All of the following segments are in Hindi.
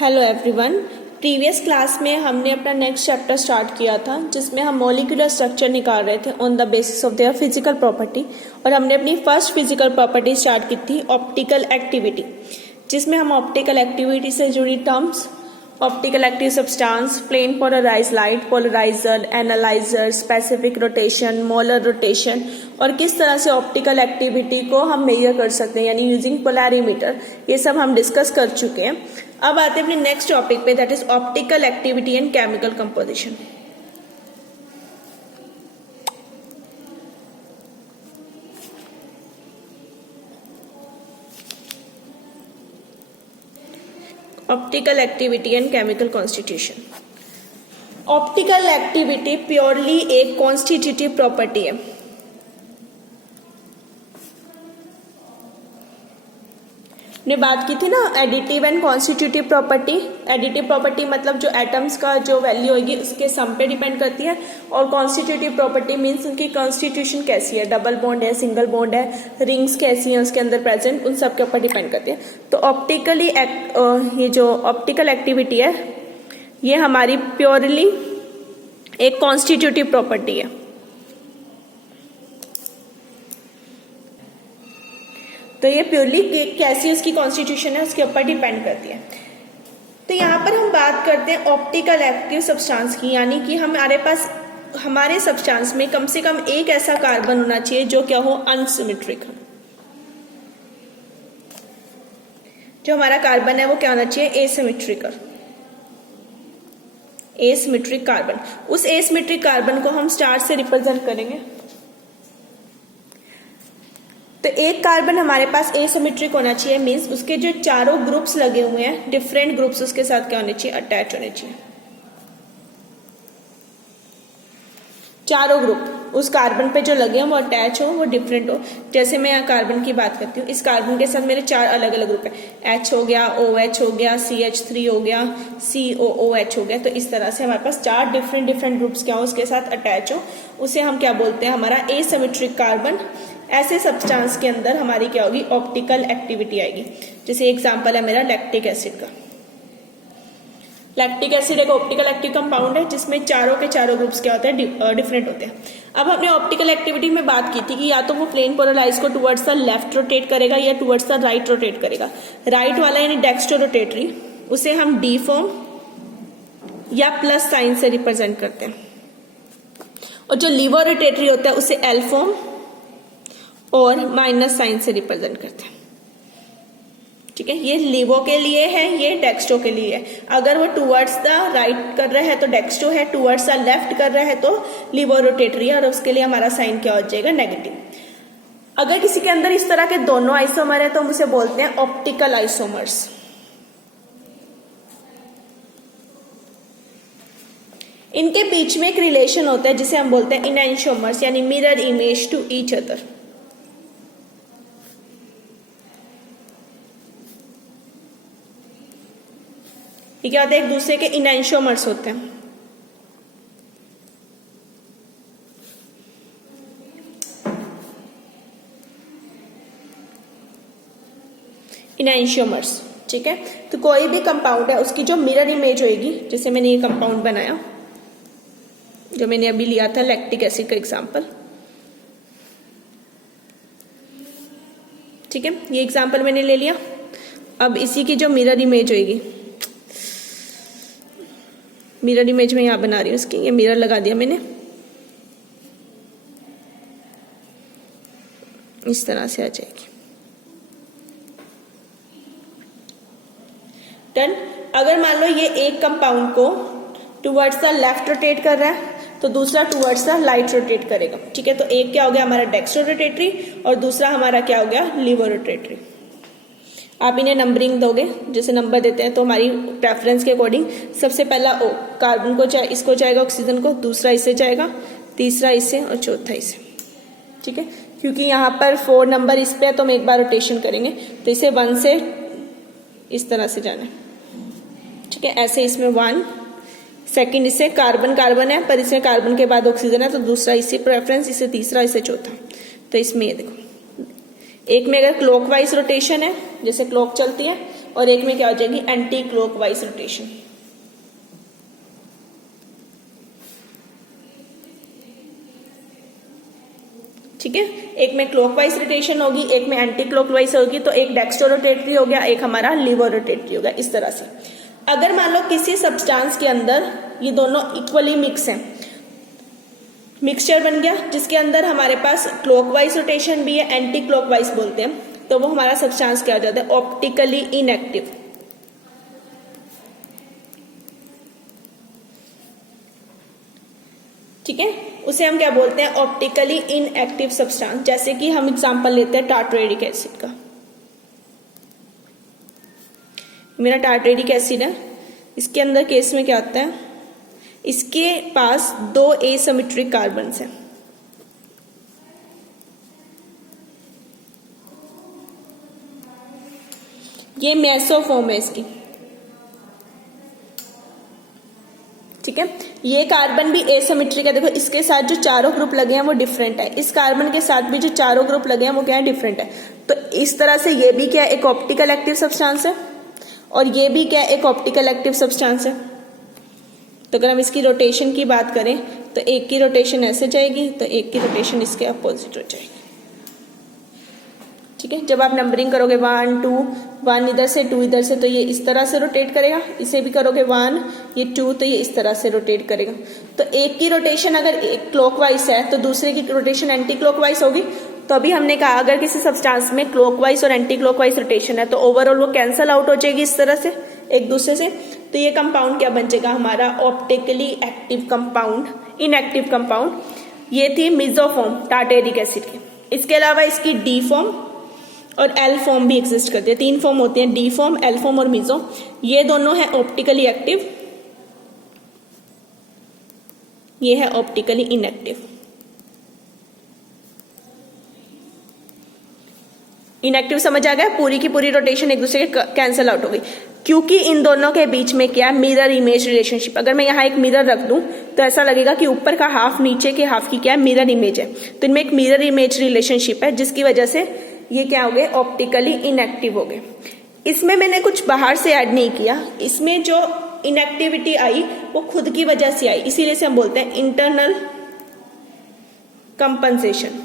Hello everyone. प्रीवियस क्लास में हमने अपना नेक्स्ट चैप्टर स्टार्ट किया था जिसमें हम मॉलिक्यूलर स्ट्रक्चर निकाल रहे थे on the basis of their physical property. और हमने अपनी फर्स्ट फिजिकल प्रॉपर्टी स्टार्ट की थी ऑप्टिकल एक्टिविटी, जिसमें हम ऑप्टिकल एक्टिविटी से जुड़ी terms optical active substance, plane polarise light, polariser, analyser, specific rotation, molar rotation और किस तरह से ऑप्टिकल एक्टिविटी को हम मेजर कर सकते हैं यानी यूजिंग पोलैरिमीटर, ये सब हम डिस्कस कर चुके हैं। अब आते हैं अपने नेक्स्ट टॉपिक पे, that is optical activity and chemical composition. Optical activity and chemical constitution. Optical activity purely एक कॉन्स्टिट्यूटिव प्रॉपर्टी है। ने बात की थी ना additive and constitutive property. Additive property मतलब जो एटम्स का जो वैल्यू होगी उसके सम पे डिपेंड करती है, और कॉन्स्टिट्यूटिव प्रॉपर्टी मीन्स उनकी कॉन्स्टिट्यूशन कैसी है, डबल बॉन्ड है, सिंगल बॉन्ड है, रिंग्स कैसी हैं उसके अंदर प्रेजेंट, उन सब के ऊपर डिपेंड करती है। तो ऑप्टिकली ये जो ऑप्टिकल एक्टिविटी है ये हमारी प्योरली एक कॉन्स्टिट्यूटिव प्रॉपर्टी है। तो ये प्योरली कैसी उसकी कॉन्स्टिट्यूशन है उसके ऊपर डिपेंड करती है। तो यहाँ पर हम बात करते हैं ऑप्टिकल एक्टिव सब्सटेंस की, यानी कि हमारे पास हमारे सब्सटेंस में कम से कम एक ऐसा कार्बन होना चाहिए जो क्या हो, अनसिमेट्रिक हो। जो हमारा कार्बन है वो क्या होना चाहिए, एसिमेट्रिकल, एसिमेट्रिक कार्बन। उस एसिमेट्रिक कार्बन को हम स्टार से रिप्रेजेंट करेंगे। तो एक कार्बन हमारे पास एसिमेट्रिक होना चाहिए, मींस उसके जो चारों ग्रुप्स लगे हुए हैं, डिफरेंट ग्रुप्स उसके साथ क्या होने चाहिए, अटैच होने चाहिए। चारों ग्रुप उस कार्बन पे जो लगे हैं वो अटैच हो, वो डिफरेंट हो। जैसे मैं यहाँ कार्बन की बात करती हूँ, इस कार्बन के साथ मेरे चार अलग अलग ग्रुप है, H हो गया, OH हो गया, CH3 हो गया, COOH हो गया। तो इस तरह से हमारे पास चार डिफरेंट ग्रुप्स क्या हो उसके साथ अटैच हो, उसे हम क्या बोलते हैं, हमारा एसिमेट्रिक कार्बन। ऐसे सब्सटेंस के अंदर हमारी क्या होगी, ऑप्टिकल एक्टिविटी आएगी। जैसे एग्जांपल है मेरा लैक्टिक एसिड का। लैक्टिक एसिड एक ऑप्टिकल एक्टिव कंपाउंड है जिसमें चारों के चारों ग्रुप्स क्या होते हैं, डिफरेंट होते हैं। अब हमने ऑप्टिकल एक्टिविटी में बात की थी कि या तो वो प्लेन पोलराइज को टुवर्ड्स द लेफ्ट रोटेट करेगा या टुवर्ड्स द राइट रोटेट करेगा। राइट वाला यानी डेक्स्ट्रो रोटेटरी, उसे हम डी फॉर्म या प्लस साइन से रिप्रेजेंट करते हैं, और जो लीवर रोटेटरी होता है उसे एल फॉर्म और माइनस साइन से रिप्रेजेंट करते हैं। ठीक है, ये लीवो के लिए है, ये डेक्स्ट्रो के लिए है। अगर वो टुवर्ड्स द राइट कर रहा है तो डेक्स्ट्रो है, टुवर्ड्स द लेफ्ट कर रहा है तो लीवो रोटेटरी है, और उसके लिए हमारा साइन क्या हो जाएगा, नेगेटिव। अगर किसी के अंदर इस तरह के दोनों आइसोमर है तो हम उसे बोलते हैं ऑप्टिकल आइसोमर्स। इनके बीच में एक रिलेशन होता है जिसे हम बोलते हैं इनैंशियोमर्स, यानी mirror image to each other. ये क्या होता है, एक दूसरे के इनैंशियोमर्स होते हैं। इनैंशियोमर्स, ठीक है। तो कोई भी कंपाउंड है उसकी जो मिरर इमेज होगी, जैसे मैंने ये कंपाउंड बनाया जो मैंने अभी लिया था लैक्टिक एसिड का एग्जांपल, ठीक है, ये एग्जांपल मैंने ले लिया। अब इसी की जो मिरर इमेज होगी, मिरर इमेज में यहां बना रही हूं इसकी, ये मिरर लगा दिया मैंने, इस तरह से आ जाएगी। डन। अगर मान लो ये एक कंपाउंड को टुवर्ड्स द लेफ्ट रोटेट कर रहा है तो दूसरा टुवर्ड्स द राइट रोटेट करेगा। ठीक है, तो एक क्या हो गया हमारा डेक्स्ट्रो रोटेटरी और दूसरा हमारा क्या हो गया, लीवो रोटेटरी। आप इन्हें नंबरिंग दोगे, जैसे नंबर देते हैं तो हमारी प्रेफरेंस के अकॉर्डिंग सबसे पहला O कार्बन को इसको जाएगा, ऑक्सीजन को, दूसरा इससे जाएगा, तीसरा इससे और चौथा इससे। ठीक है, क्योंकि यहाँ पर 4 नंबर इस पे है तो हम एक बार रोटेशन करेंगे तो इसे 1 से इस तरह से जाना है। ठीक है, ऐसे इसमें 1, सेकंड इससे कार्बन कार्बन है पर इसमें कार्बन के बाद ऑक्सीजन है तो दूसरा इससे प्रेफरेंस, इससे तीसरा, इससे चौथा। तो इसमें ये देखो एक में अगर क्लॉकवाइज रोटेशन है, जैसे क्लॉक चलती है, और एक में क्या हो जाएगी एंटी क्लॉकवाइज रोटेशन। ठीक है, एक में क्लॉकवाइज रोटेशन होगी, एक में एंटी क्लॉकवाइज होगी, तो एक डेक्स्ट्रो रोटेटरी हो गया, एक हमारा लीवर रोटेटरी हो गया। इस तरह से अगर मान लो किसी सब्सटेंस के अंदर ये दोनों इक्वली मिक्स हैं, मिक्सचर बन गया जिसके अंदर हमारे पास क्लॉकवाइज रोटेशन भी है, एंटी क्लॉकवाइज बोलते हैं, तो वो हमारा सब्सटेंस क्या हो जाता है ऑप्टिकली इनएक्टिव। ठीक है, उसे हम क्या बोलते हैं ऑप्टिकली इनएक्टिव सब्सटेंस। जैसे कि हम एग्जांपल लेते हैं टार्टरेटिक एसिड का। मेरा टार्टरेटिक एसिड है, इसके अंदर केस में क्या होता है, इसके पास 2 एसिमेट्रिक कार्बन हैं। ये मेसोफॉर्म है इसकी। ठीक है, ये कार्बन भी एसिमेट्रिक है। देखो इसके साथ जो चारों ग्रुप लगे हैं वो डिफरेंट है, इस कार्बन के साथ भी जो चारों ग्रुप लगे हैं वो क्या है डिफरेंट है। तो इस तरह से ये भी क्या है एक ऑप्टिकल एक्टिव सब्सटेंस है और ये भी क्या है एक ऑप्टिकल एक्टिव सब्सटेंस है। तो अगर हम इसकी रोटेशन की बात करें तो एक की रोटेशन ऐसे जाएगी, तो एक की रोटेशन इसके अपोजिट हो जाएगी। ठीक है, जब आप नंबरिंग करोगे 1 2 1 इधर से 2 इधर से, तो ये इस तरह से रोटेट करेगा। इसे भी करोगे 1 ये 2, तो ये इस तरह से रोटेट करेगा। तो एक की रोटेशन अगर एक क्लॉकवाइज है तो दूसरे की रोटेशन एंटी क्लॉकवाइज होगी। तो अभी हमने कहा अगर किसी सब्सटेंस में क्लॉकवाइज और एंटी क्लॉकवाइज रोटेशन है तो ओवरऑल वो कैंसल आउट हो जाएगी इस तरह से एक दूसरे से। तो ये कंपाउंड क्या बन जाएगा हमारा optically active compound, inactive compound. ये थी मेसोफॉर्म टार्टेरिक एसिड की। इसके अलावा इसकी डी फॉर्म और एल फॉर्म भी एग्जिस्ट करती है। 3 फॉर्म होती हैं, डी फॉर्म, एल फॉर्म और मेसो। ये दोनों है ऑप्टिकली एक्टिव, ये है ऑप्टिकली इनएक्टिव। इनएक्टिव समझ आ गया, पूरी की पूरी रोटेशन एक दूसरे के कैंसिल आउट हो गई क्योंकि इन दोनों के बीच में क्या मिरर इमेज रिलेशनशिप। अगर मैं यहाँ एक मिरर रख दूं तो ऐसा लगेगा कि ऊपर का हाफ नीचे के हाफ की क्या है मिरर इमेज है। तो इनमें एक मिरर इमेज रिलेशनशिप है जिसकी वजह से ये क्या हो गए ऑप्टिकली इनएक्टिव हो गए। इसमें मैंने कुछ बाहर से ऐड नहीं किया, इसमें जो इनएक्टिविटी आई वो खुद की वजह से आई, इसीलिए से हम बोलते हैं इंटरनल कंपनसेशन।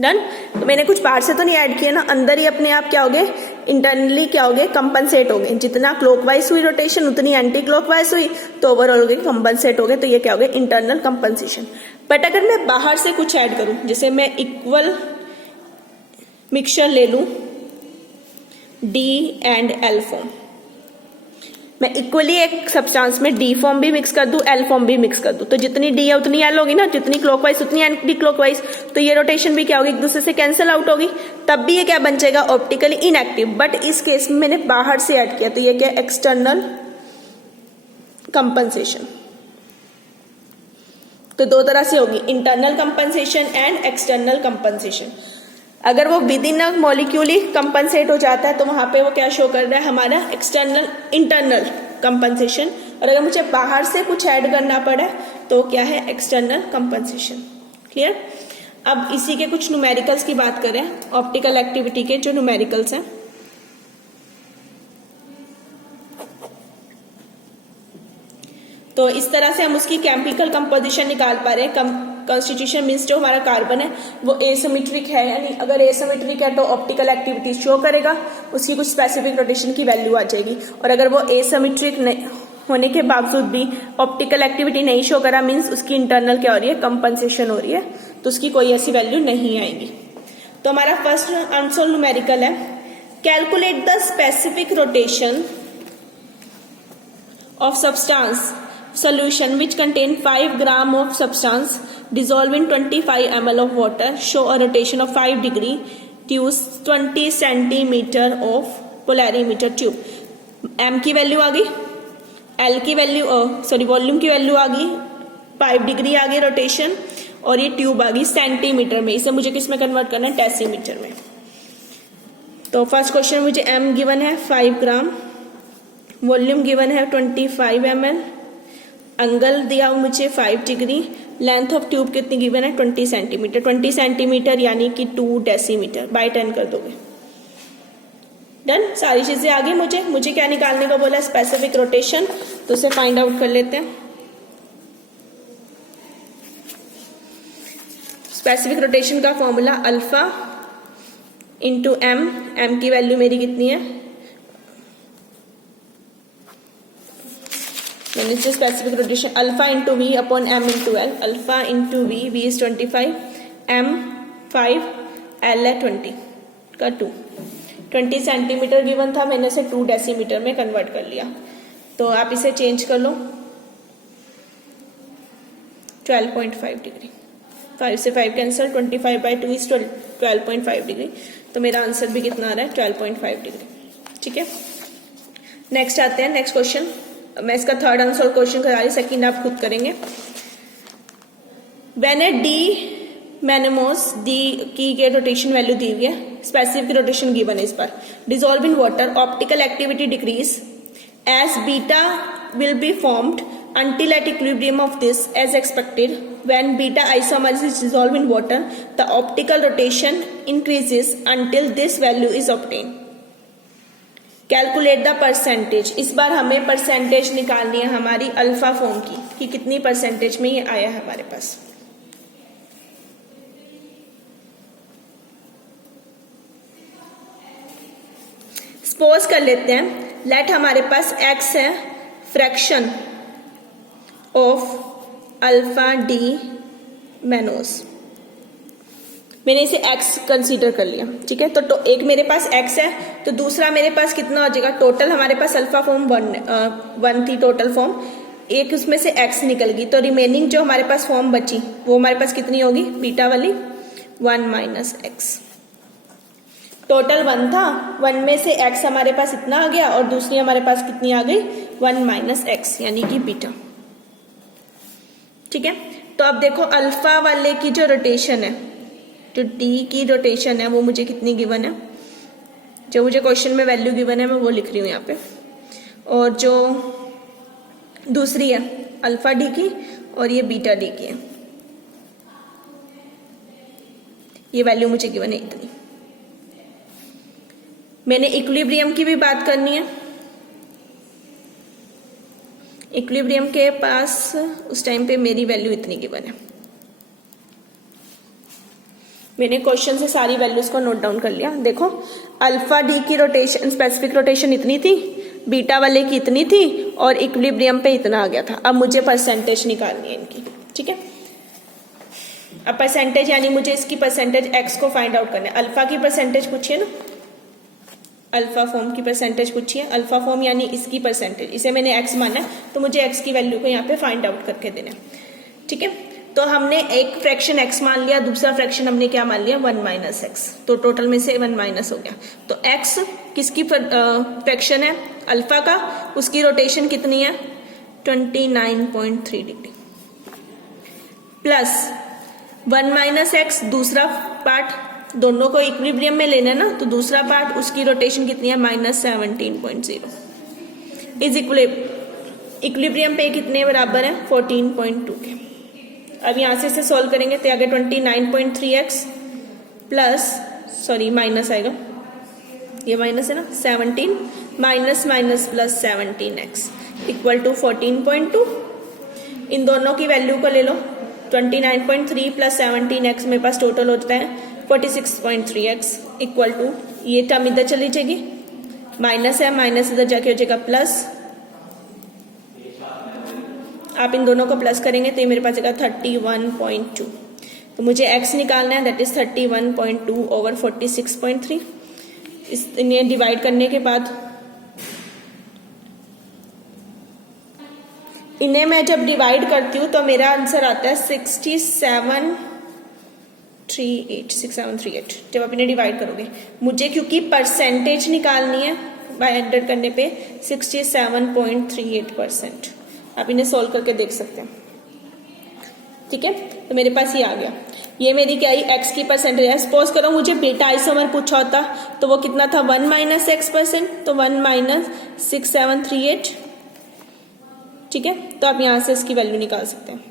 डन। तो मैंने कुछ बाहर से तो नहीं ऐड किया ना, अंदर ही अपने आप क्या हो गए इंटरनली क्या हो गए कंपनसेट हो गए। जितना क्लॉकवाइज हुई रोटेशन उतनी एंटी क्लॉकवाइज हुई तो ओवरऑल हो गए कंपनसेट हो गए। तो ये क्या हो गए इंटरनल कंपनसेशन। बट अगर मैं बाहर से कुछ ऐड करूं, जैसे मैं इक्वल मिक्सचर ले लूं डी एंड एल फॉर्म, मैं इक्वली एक सब्सटेंस में डी फॉर्म भी मिक्स कर दूं एल फॉर्म भी मिक्स कर दूं, तो जितनी डी है उतनी एल होगी ना, जितनी क्लॉकवाइज उतनी एंटी क्लॉकवाइज। तो ये रोटेशन भी क्या होगी एक दूसरे से कैंसिल आउट होगी, तब भी ये क्या बन जाएगा ऑप्टिकली इनएक्टिव। बट इस केस में मैंने बाहर से ऐड किया तो ये क्या एक्सटर्नल कंपनसेशन। तो 2 तरह से होगी internal compensation and external compensation. अगर वो with in a molecule he compensate हो जाता है तो वहां पे वो क्या शो कर रहा है हमारा एक्सटर्नल इंटरनल कंपनसेशन। और अगर मुझे बाहर से कुछ ऐड करना पड़ा तो क्या है एक्सटर्नल कंपनसेशन। क्लियर। अब इसी के कुछ न्यूमेरिकल्स की बात करें, ऑप्टिकल एक्टिविटी के जो न्यूमेरिकल्स हैं। तो इस तरह से हम उसकी केमिकल कंपोजिशन निकाल पा रहे हैं। कॉन्स्टिट्यूशन मीन्स जो हमारा कार्बन है वो एसिमेट्रिक है, यानी अगर एसिमेट्रिक है तो ऑप्टिकल एक्टिविटी शो करेगा, उसकी कुछ स्पेसिफिक रोटेशन की वैल्यू आ जाएगी। और अगर वो एसिमेट्रिक होने के बावजूद भी ऑप्टिकल एक्टिविटी नहीं शो करा मीन्स उसकी इंटरनल क्या हो रही है कंपनसेशन हो रही है, तो उसकी कोई ऐसी वैल्यू नहीं आएगी। तो हमारा फर्स्ट आंसर न्यूमेरिकल है calculate the specific rotation of substance solution which contain 5 gram of substance dissolved in 25 ml of water show a rotation of 5 degree to use 20 centimeter of polarimeter tube। m की वैल्यू आ गई, l की वैल्यू वॉल्यूम की वैल्यू आ गई, 5 डिग्री आ गई रोटेशन, और ये ट्यूब आ गई सेंटीमीटर में। इसे मुझे किस में कन्वर्ट करना है डेसीमीटर में। तो फर्स्ट क्वेश्चन मुझे m गिवन है 5 ग्राम, वॉल्यूम गिवन है 25 ml, एंगल दिया मुझे 5 डिग्री, लेंथ ऑफ ट्यूब कितनी गिवन है 20 सेंटीमीटर। 20 सेंटीमीटर यानी कि 2 डेसीमीटर बाय 10 कर दोगे। डन, सारी चीजें आ गई। मुझे क्या निकालने को बोला, स्पेसिफिक रोटेशन, तो उसे फाइंड आउट कर लेते हैं। स्पेसिफिक रोटेशन का फॉर्मूला अल्फा इंटू एम की वैल्यू मेरी कितनी है, मैंने से specific rotation alpha into V upon M into L. Alpha into V is 25, M 5, L है 20 का 2। 20 सेंटीमीटर गिवन था, मैंने से 2 डेसीमीटर में कन्वर्ट कर लिया। तो आप इसे चेंज कर लो 12.5 डिग्री। 5 से 5 कैंसिल, 25/2 इज 12.5 डिग्री। तो मेरा आंसर भी कितना आ रहा है 12.5 डिग्री। ठीक है, नेक्स्ट आते हैं, नेक्स्ट क्वेश्चन। मैं इसका थर्ड आंसर क्वेश्चन करा रही, सेकंड आप खुद करेंगे। When A D mannose D की रोटेशन वैल्यू दी हुई है, स्पेसिफिक रोटेशन गिवन है इस पर। Dissolve in water, optical activity decrease as beta will be formed until at equilibrium of this as expected. When beta isomers is dissolved in water, the optical rotation increases until this value is obtained. Calculate the percentage. इस बार हमें परसेंटेज निकालनी है हमारी अल्फा फॉर्म की, कि कितनी परसेंटेज में ये आया है हमारे पास। सपोज कर लेते हैं, लेट हमारे पास x है, fraction of alpha D mannose. मैंने इसे x कंसीडर कर लिया। ठीक है, तो एक मेरे पास x है, तो दूसरा मेरे पास कितना हो जाएगा, टोटल हमारे पास अल्फा फॉर्म 1 थी टोटल फॉर्म, एक उसमें से x निकल गई, तो रिमेनिंग जो हमारे पास फॉर्म बची वो हमारे पास कितनी होगी, बीटा वाली 1 माइनस एक्स। टोटल 1 था, 1 में से x हमारे पास इतना आ गया और दूसरी हमारे पास कितनी आ गई 1 माइनस एक्स यानी कि बीटा। ठीक है, तो अब देखो अल्फा वाले की जो रोटेशन है, जो डी की रोटेशन है वो मुझे कितनी गिवन है, जो मुझे क्वेश्चन में वैल्यू गिवन है मैं वो लिख रही हूँ यहाँ पे, और जो दूसरी है अल्फा डी की और ये बीटा डी की है, ये वैल्यू मुझे गिवन है इतनी। मैंने इक्विलिब्रियम की भी बात करनी है। इक्विलिब्रियम के पास उस टाइम पे मेरी वैल्यू इतनी गिवन है। मैंने क्वेश्चन से सारी वैल्यूज को नोट डाउन कर लिया। देखो अल्फा डी की रोटेशन, स्पेसिफिक रोटेशन इतनी थी, बीटा वाले की इतनी थी और इक्विलिब्रियम पे इतना आ गया था। अब मुझे परसेंटेज निकालनी है इनकी। ठीक है, अब परसेंटेज यानी मुझे इसकी परसेंटेज एक्स को फाइंड आउट करना है। अल्फा की परसेंटेज पूछिए ना, अल्फा फॉर्म की परसेंटेज पूछिए, अल्फा फॉर्म यानी इसकी परसेंटेज, इसे मैंने x माना है तो मुझे x की वैल्यू को यहाँ पे फाइंड आउट करके देना है। ठीक है, तो हमने एक फ्रैक्शन x मान लिया, दूसरा फ्रैक्शन हमने क्या मान लिया 1 माइनस एक्स, तो टोटल में से 1 माइनस हो गया। तो x किसकी फ्रैक्शन है, अल्फा का, उसकी रोटेशन कितनी है 29.3 डिग्री, प्लस 1 माइनस एक्स दूसरा पार्ट, दोनों को इक्विलिब्रियम में लेना है ना, तो दूसरा पार्ट उसकी रोटेशन कितनी है -17.0 इज इक्विलिब्रियम पे कितने बराबर है 14.2 के। अब यहां से इसे सोल्व करेंगे तो आगे 29.3x प्लस, सॉरी माइनस आएगा, ये माइनस है ना, 17 minus minus plus 17x equal to 14.2। इन दोनों की वैल्यू को ले लो, 29.3 प्लस 17x मेरे पास टोटल होता है 46.3x इक्वल टू, ये टर्म इधर चली जाएगी, माइनस है, माइनस इधर जाके हो जाएगा प्लस, आप इन दोनों को प्लस करेंगे तो ये मेरे पास आएगा 31.2। तो मुझे x निकालना है, दैट इज 31.2 ओवर 46.3। इन्हें डिवाइड करने के बाद, इन्हें मैं जब डिवाइड करती हूँ तो मेरा आंसर आता है 6738। जब आप इन्हें डिवाइड करोगे, मुझे क्योंकि परसेंटेज निकालनी है बाय 100 करने पे 67.38%। आप इन्हें सोल्व करके देख सकते हैं। ठीक है, तो मेरे पास ये आ गया, ये मेरी क्या आई एक्स की परसेंटेज है। सपोज करो मुझे बीटा आइसोमर पूछा होता तो वो कितना था 1 माइनस x%, तो 1 माइनस 6738। ठीक है, तो आप यहां से इसकी वैल्यू निकाल सकते हैं।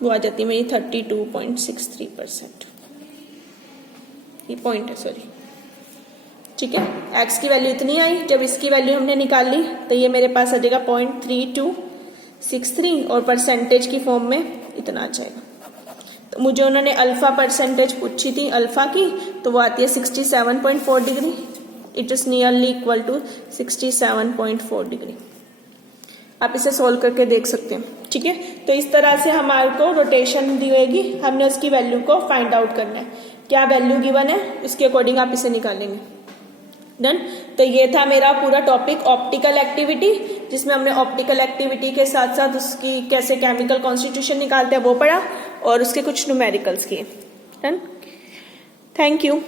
वो आ जाती है मेरी 32.63%। ये पॉइंट है, सॉरी, ठीक है। एक्स की वैल्यू इतनी आई, जब इसकी वैल्यू हमने निकाल ली तो ये मेरे पास आ जाएगा 0.3263 और परसेंटेज की फॉर्म में इतना आ जाएगा। तो मुझे उन्होंने अल्फा परसेंटेज पूछी थी अल्फा की, तो वो आती है 67.4 degree. It is nearly equal to 67.4 degree. आप इसे सोल्व करके देख सकते हैं, ठीक है। तो इस तरह से हमारे को रोटेशन दी होगी, हमने उसकी वैल्यू को फाइंड आउट करना है। क्या वैल्यू गिवन है उसके अकॉर्डिंग आप इसे निकालेंगे। डन। तो ये था मेरा पूरा टॉपिक ऑप्टिकल एक्टिविटी, जिसमें हमने ऑप्टिकल एक्टिविटी के साथ साथ उसकी कैसे केमिकल कॉन्स्टिट्यूशन निकालते हैं वो पढ़ा और उसके कुछ न्यूमेरिकल्स किए। डन। Thank you.